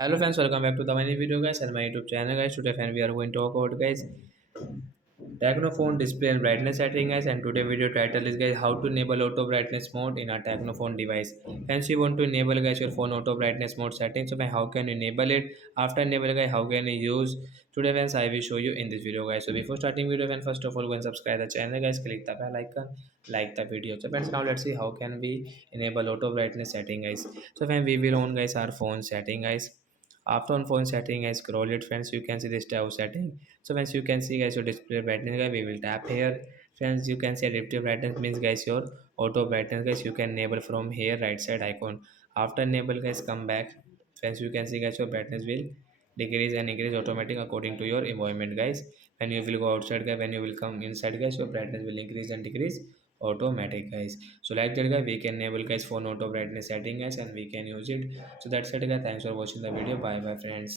Hello friends, welcome back to the mini video guys and my YouTube channel guys. Today friend we are going to talk about guys Tecno phone display and brightness setting guys, and today video title is guys how to enable auto brightness mode in a Tecno phone device. Friends, you want to enable guys your phone auto brightness mode setting. So how can you enable it? After enable guys, how can you use? Today friends I will show you in this video guys. So before starting video friends, first of all go and subscribe the channel guys, click the bell icon, like the video. So friends, now let's see how can we enable auto brightness setting guys. So when we will on guys our phone setting guys. After on phone setting I scroll it friends, you can see this tab setting. So once you can see guys your display brightness guys, we will tap here. Friends, you can see adaptive brightness means guys your auto brightness guys, you can enable from here right side icon. After enable guys, come back. Friends, you can see guys your brightness will decrease and increase automatic according to your environment guys. When you will go outside guys, when you will come inside guys, your brightness will increase and decrease automatic guys. So like that guys, we can enable guys phone auto brightness setting guys, and we can use it. So that's it guys, thanks for watching the video. Bye bye friends.